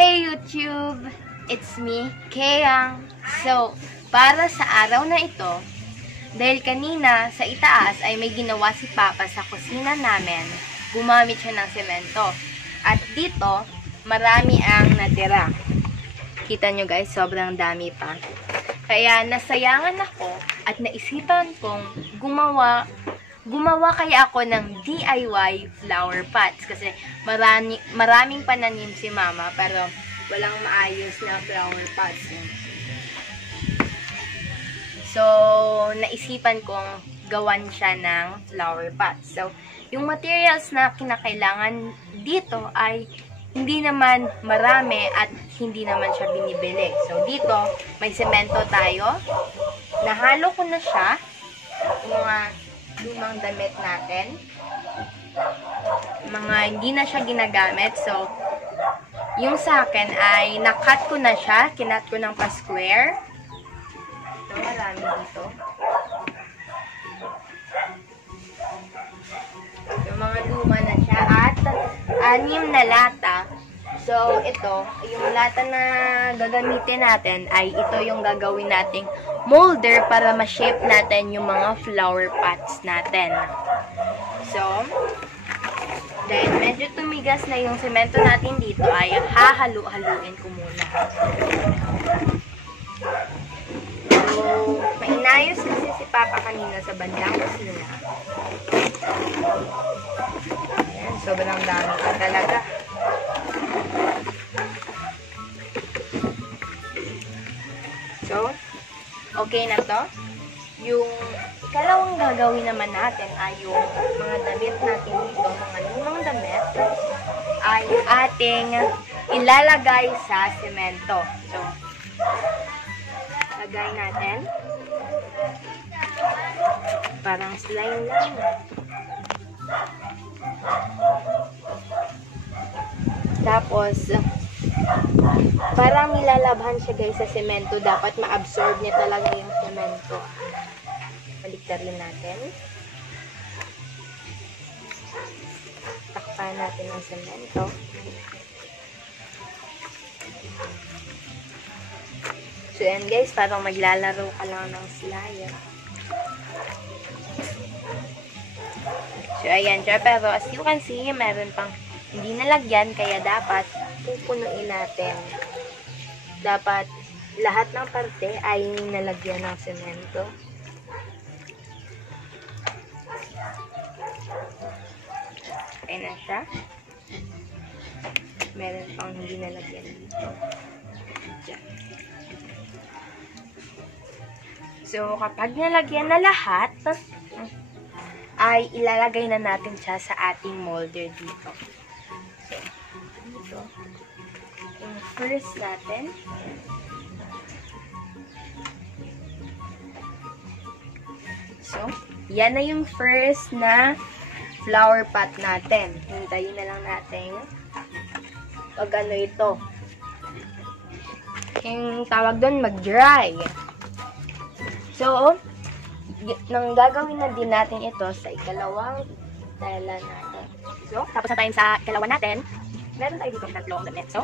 Hey YouTube! It's me, Kayang. So, para sa araw na ito, dahil kanina sa itaas ay may ginawa si Papa sa kusina namin, gumamit siya ng semento. At dito, marami ang natira. Kita nyo guys, sobrang dami pa. Kaya nasayangan ako at naisipan kong gumawa kaya ako ng DIY flower pots kasi maraming pananim si Mama pero walang maayos na flower pots. So, naisipan kong gawan siya ng flower pots. So, yung materials na kinakailangan dito ay hindi naman marami at hindi naman siya binibili. So, dito, may semento tayo. Nahalo ko na siya. Yung mga lumang damit natin. Mga hindi na siya ginagamit. So, yung sa akin ay nakat ko na siya. Kinat ko ng pa-square. So, marami dito. Yung mga luma na siya. At 6 na lata. So, ito, yung lata na gagamitin natin ay ito yung gagawin nating molder para ma-shape natin yung mga flower pots natin. So, dahil medyo tumigas na yung semento natin dito ay hahalu-haluin ko muna. So, mainayos kasi si Papa kanina sa bandang kusina. Ayan, sobrang dami pa talaga. So, okay na to. Yung ikalawang gagawin naman natin ay yung mga damit natin dito, mga lumang damit, ay ating ilalagay sa semento. So, lagay natin. Parang slime lang. Tapos, parang nilalabhan siya guys sa semento. Dapat ma-absorb niya talaga yung semento. Baliktarin natin. Takpan natin ang semento. So yan guys, parang maglalaro ka lang ng slime. So ayan siya. Pero as you can see, meron pang hindi nalagyan, kaya dapat pupunuin natin. Dapat lahat ng parte ay nalagyan ng semento. Okay na siya. Meron pang hindi nalagyan dito. Diyan. So, kapag nalagyan na lahat, ay ilalagay na natin siya sa ating molder dito. So, yung first natin. So, yan na yung first na flower pot natin. Hintayin na lang natin pag ano ito. Yung tawag doon, mag-dry. So, nang gagawin na din natin ito sa ikalawang tela natin. So, tapos na tayo sa ikalawa natin. Meron tayo dito tatlong damit. So,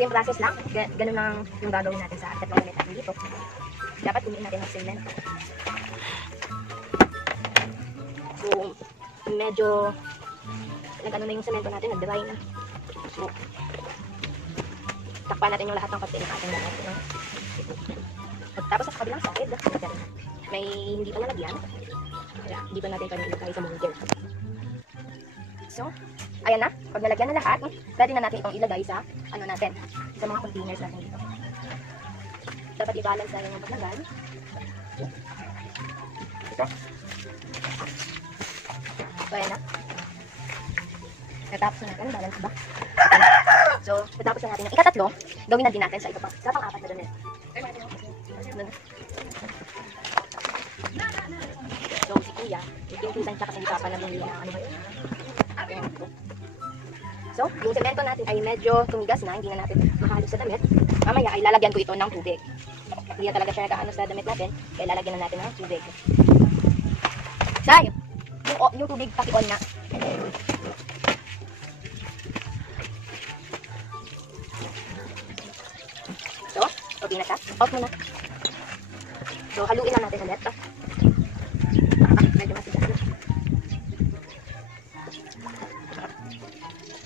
same process lang. Ganun lang yung gagawin natin sa tatlong damit natin dito. Dapat kumiin natin ng semento. So, medyo nag-ano na yung semento natin, nag-dry na. So, takpan natin yung lahat ng parte ng ating damit. No? Tapos sa kabilang side, may hindi pa nalagyan. Kaya, dito natin kami ilagay sa molder. So, ayan na. Pag nalagyan na lahat, pwede na natin itong ilagay sa, ano natin, sa mga containers natin dito. Dapat i-balance na yung paglagay. Ito. So, ayan na. Natapos na natin. Balance ba? So, natapos na natin yung ikatatlo. Gawin na din natin sa ito pa. Sa pang-apat na damit. So, si Kuya, itintusan siya kasi hindi pa pala bumili na ano ba yun. So, yung semento natin ay medyo tumigas na, hindi na natin makahalo sa damit. Mamaya ay lalagyan ko ito ng tubig. Hindi na talaga siya nakaano sa damit natin, kaya lalagyan na natin ng tubig. Say, yung tubig paki-on na. Okay na siya. Off mo na. So, haluin lang natin ulit. Medyo matigas na.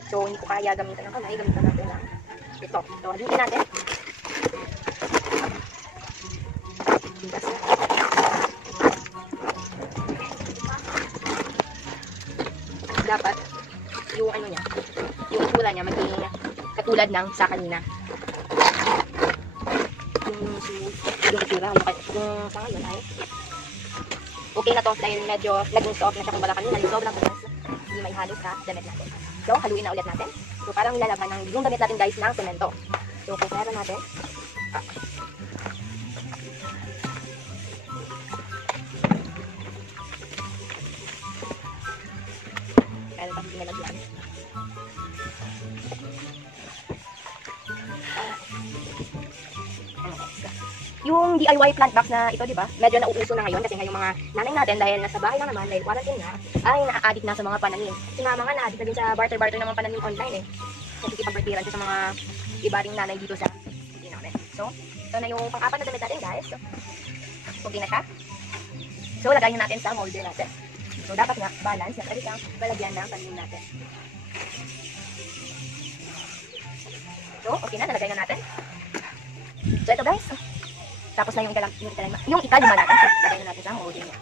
So, hindi ko kaya gamitan ng kamay. Gamitan natin lang ito. So, haluin natin. Tigas na. Dapat, yung ano niya, yung itsura niya maging katulad ng sa kanina. Yung itsura, yung sa ngayon ay okay na to dahil medyo naging soft na siya kumbaga kanina. Yung sobrang tigas, hindi may halos sa damit natin. So, haluin na ulit natin. So, parang lalaban ng yung damit natin guys ng semento. So, prepare natin. Kaya pag hindi nalagyan. Yung DIY plant box na ito, di ba? Medyo nauuso na ngayon kasi ngayong mga nanay natin dahil nasa bahay lang naman, dahil quarantine na, ay na-addict na sa mga pananim. Si mama nga na-addict na din sa barter-barter ng mga pananim online eh. Nakikipag-barteran siya sa mga iba ring nanay dito sa hindi namin. So, ito na yung pang-apat na damit natin guys. So, okay na siya. So, lagay na natin sa molder natin. So, dapat nga balance na pwede siyang balagyan ng pananim natin. So, okay na, nalagay na natin. So, ito guys. Tapos na yung ikalima natin. So, lagay na natin sa molder niya.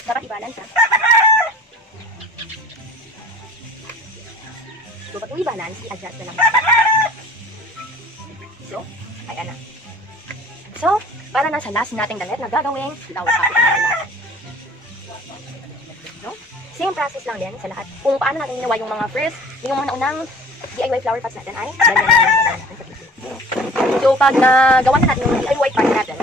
Dapat i-balance ha. So, pag i-balance, i-adjust na lang. So, ayan na. So, para na sa last nating damit na gagawing flower pot. No? Same process lang din sa lahat. Kung paano natin ginawa yung mga first, yung mga naunang DIY flower pots natin ay ganyan natin sa video. So, pag nagawa na natin yung DIY pot natin,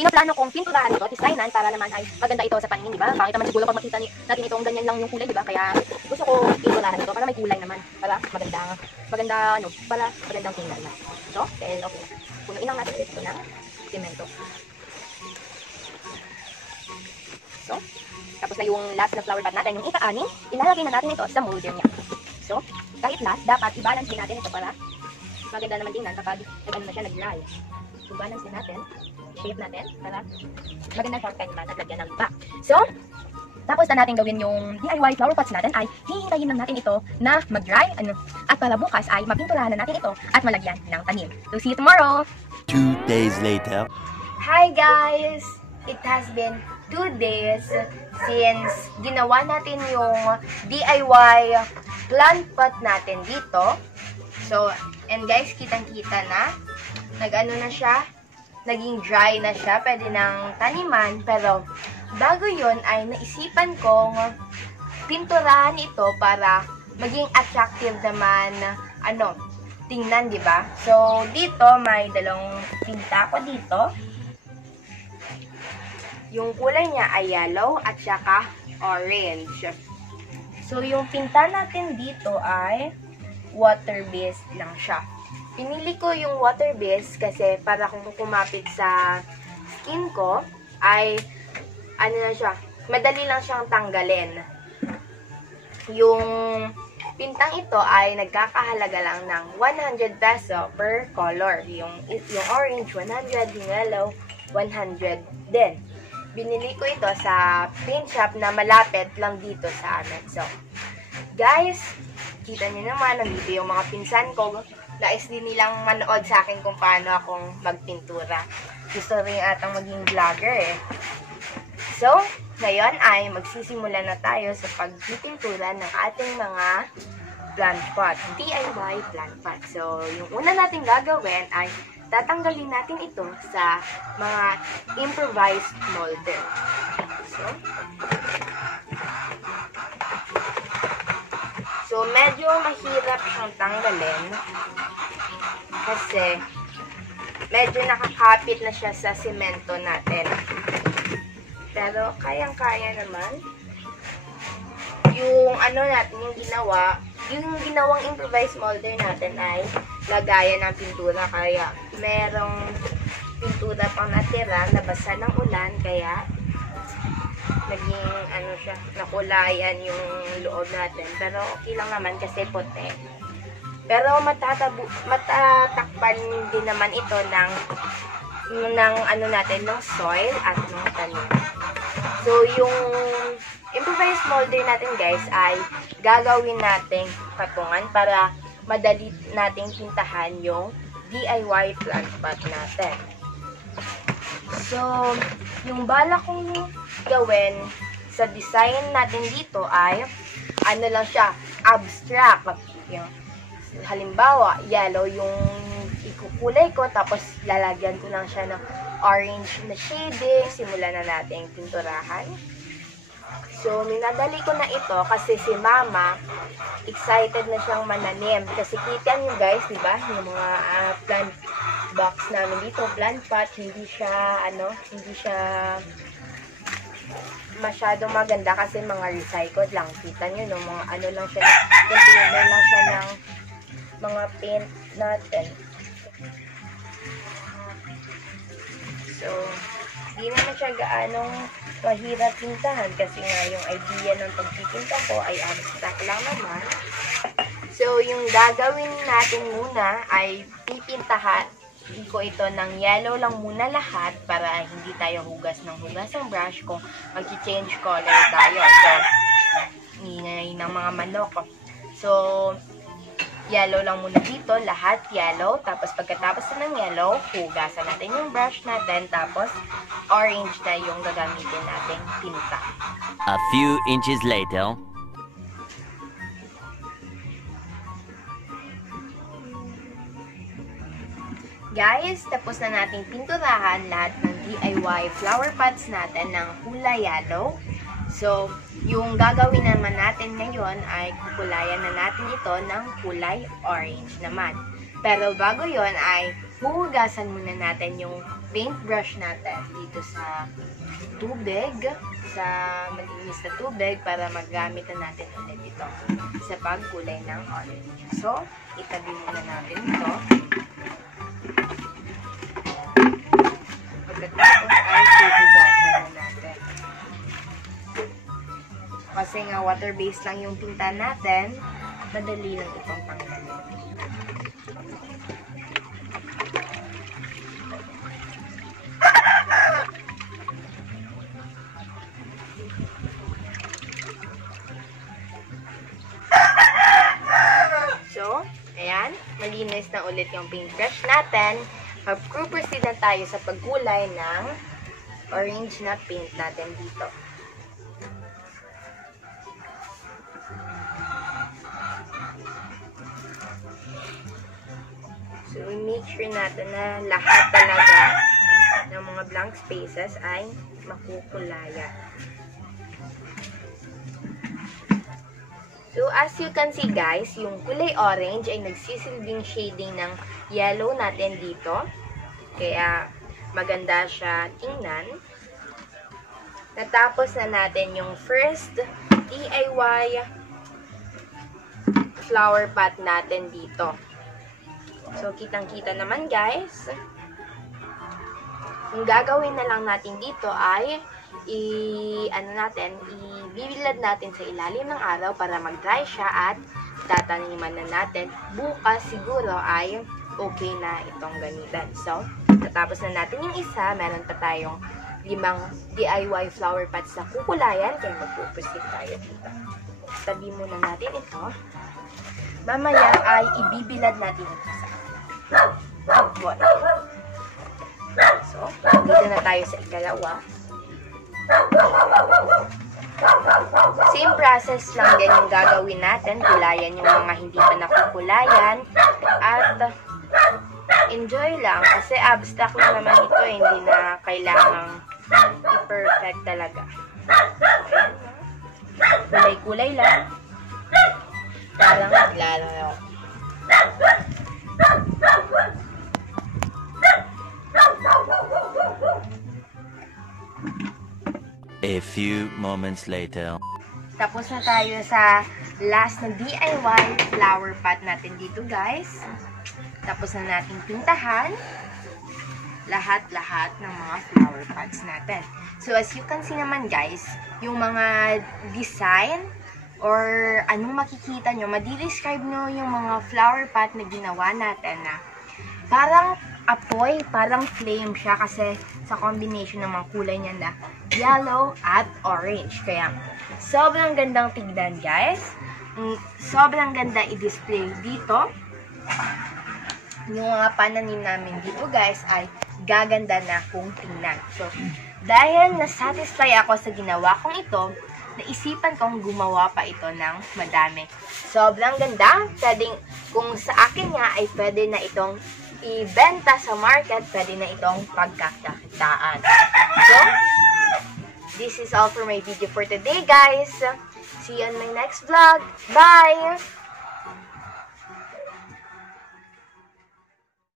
pinaplano kong pinturahan ito, designan para naman ay maganda ito sa paningin, di ba? Bakit naman siguro pag makita natin itong ganyan lang yung kulay, di ba? Kaya gusto ko pinturahan ito para may kulay naman, para magandang tingnan na. So, then okay na. Punuin lang natin ito ng semento. So, tapos na yung last na flower pot natin, yung ika-anim, ilalagay na natin ito sa molder niya. So, kahit last, dapat i-balance din natin ito para maganda naman tingnan kapag nag-ano na siya, nag-dry. So, balance din natin, shape natin para magandang short time naman at lagyan ng back. So, tapos na natin gawin yung DIY flower pots natin ay hihintayin lang natin ito na mag-dry at para bukas ay mapinturahan na natin ito at malagyan ng tanim. So, see you tomorrow! 2 days later. Hi guys! It has been 2 days since ginawa natin yung DIY plant pot natin dito. So, and guys, kitang-kita na. Nag-ano na siya. Naging dry na siya. Pwede ng taniman. Pero, bago yun ay naisipan kong pinturahan ito para maging attractive naman, tingnan, di ba? So, dito, may dalawang pinta ko dito. Yung kulay niya ay yellow at saka orange. So, yung pinta natin dito ay water-based lang siya. Pinili ko yung water-based kasi para kung kumapit sa skin ko ay na siya, madali lang siyang tanggalin. Yung pintang ito ay nagkakahalaga lang ng 100 peso per color. Yung orange, 100, yung yellow, 100 din. Binili ko ito sa paint shop na malapit lang dito sa amin. So, guys, kita niyo naman, nandito yung mga pinsan ko. Nais din nilang manood sa akin kung paano akong magpintura. Gusto rin atang maging vlogger eh. So, ngayon ay magsisimula na tayo sa pagpipintura ng ating mga plant pot. DIY plant pot. So, yung una natin gagawin ay tatanggalin natin ito sa mga improvised molder. So, medyo mahirap siyang tanggalin kasi medyo nakakapit na siya sa semento natin. Pero, kayang-kaya naman. Yung yung ginawang improvised molder natin ay lagayan ng pintura. Kaya, merong pintura pang natira, nabasa ng ulan, kaya naging, nakulayan yung loob natin. Pero, okay lang naman kasi puti. Pero matatakpan din naman ito ng ano natin, ng soil at ng tanim. So, yung improvised molder natin guys ay gagawin nating patungan para madali nating pintahan yung DIY plant pot natin. So, yung bala kong gawin sa design natin dito ay ano lang siya, abstract. Yung, halimbawa, yellow yung ikukulay ko, tapos lalagyan ko lang siya ng orange na shading. Simulan na natin pinturahan. So, minadali ko na ito kasi si Mama, excited na siyang mananim. Kasi kita nyo guys, di ba? Yung mga plant box namin dito, plant pot, hindi siya masyadong maganda kasi mga recycled lang. Kita nyo, no? Mga ano lang siya, container lang siya ng mga paint natin. So, hindi naman siya gaanong mahirap pintahan kasi nga yung idea ng pagpipinta ko ay abstract lang naman. So, yung gagawin natin muna ay pipintahan ko ito ng yellow lang muna lahat para hindi tayo hugas ng brush kung mag-change color tayo. So, ingay ng mga manok. So, yellow lang muna dito, lahat yellow. Tapos pagkatapos ng yellow, hugasan natin yung brush natin. Tapos orange na yung gagamitin natin tinta. A few inches later. Guys, tapos na nating pinturahan lahat ng DIY flower pots natin ng kulay yellow. So, yung gagawin naman natin ngayon ay kukulayan na natin ito ng kulay orange naman. Pero bago yon ay huhugasan muna natin yung paintbrush natin dito sa tubig, sa malinis na tubig para magamit na natin ulit ito sa pagkulay ng orange. So, itabi muna natin ito. Pagkatapos ay huhugasan na natin. Kasi nga water-based lang yung tinta natin, madali lang itong tanggalin. So, ayan, malinis na ulit yung paintbrush natin. Mag-proceed na tayo sa pagkulay ng orange na paint natin dito. So, make sure natin na lahat talaga ng mga blank spaces ay makukulaya. So, as you can see guys, yung kulay orange ay nagsisilbing shading ng yellow natin dito. Kaya, maganda siya tingnan. Natapos na natin yung first DIY flower pot natin dito. So, kitang-kita naman guys. Yung gagawin na lang natin dito ay ibibilad natin sa ilalim ng araw para mag-dry siya at tataniman na natin. Bukas siguro ay okay na itong gamitan. So, natapos na natin yung isa. Meron pa tayong 5 DIY flower pots na kukulayan. Kaya magpuproceed tayo dito. Tabi muna natin ito. Mamaya ay ibibilad natin ito sa hotbot. So, dito na tayo sa ikalawa. Same process lang din yung gagawin natin. Kulayan yung mga hindi pa nakukulayan. At enjoy lang. Kasi abstract lang naman ito. Hindi na kailangang i-perfect talaga. Kulay-kulay lang. Parang naglalaro. A few moments later. Tapos na tayo sa last na DIY flower pot natin dito guys. Tapos na natin pintahan lahat-lahat ng mga flower pots natin. So as you can see naman guys, yung mga design or anong makikita nyo, madi-describe nyo yung mga flower pot na ginawa natin na parang apoy, parang flame siya kasi sa combination ng mga kulay niya na yellow at orange. Kaya, sobrang gandang tignan, guys. Sobrang ganda i-display dito. Yung mga pananim namin dito, guys, ay gaganda na kung tingnan. So, dahil na-satisfy ako sa ginawa kong ito, naisipan kong gumawa pa ito ng madami. Sobrang ganda. Pwedeng, kung sa akin nga ay pwede na itong ibenta sa market, pwede na itong pagkakakitaan. So, this is all for my video for today, guys. See you on my next vlog. Bye!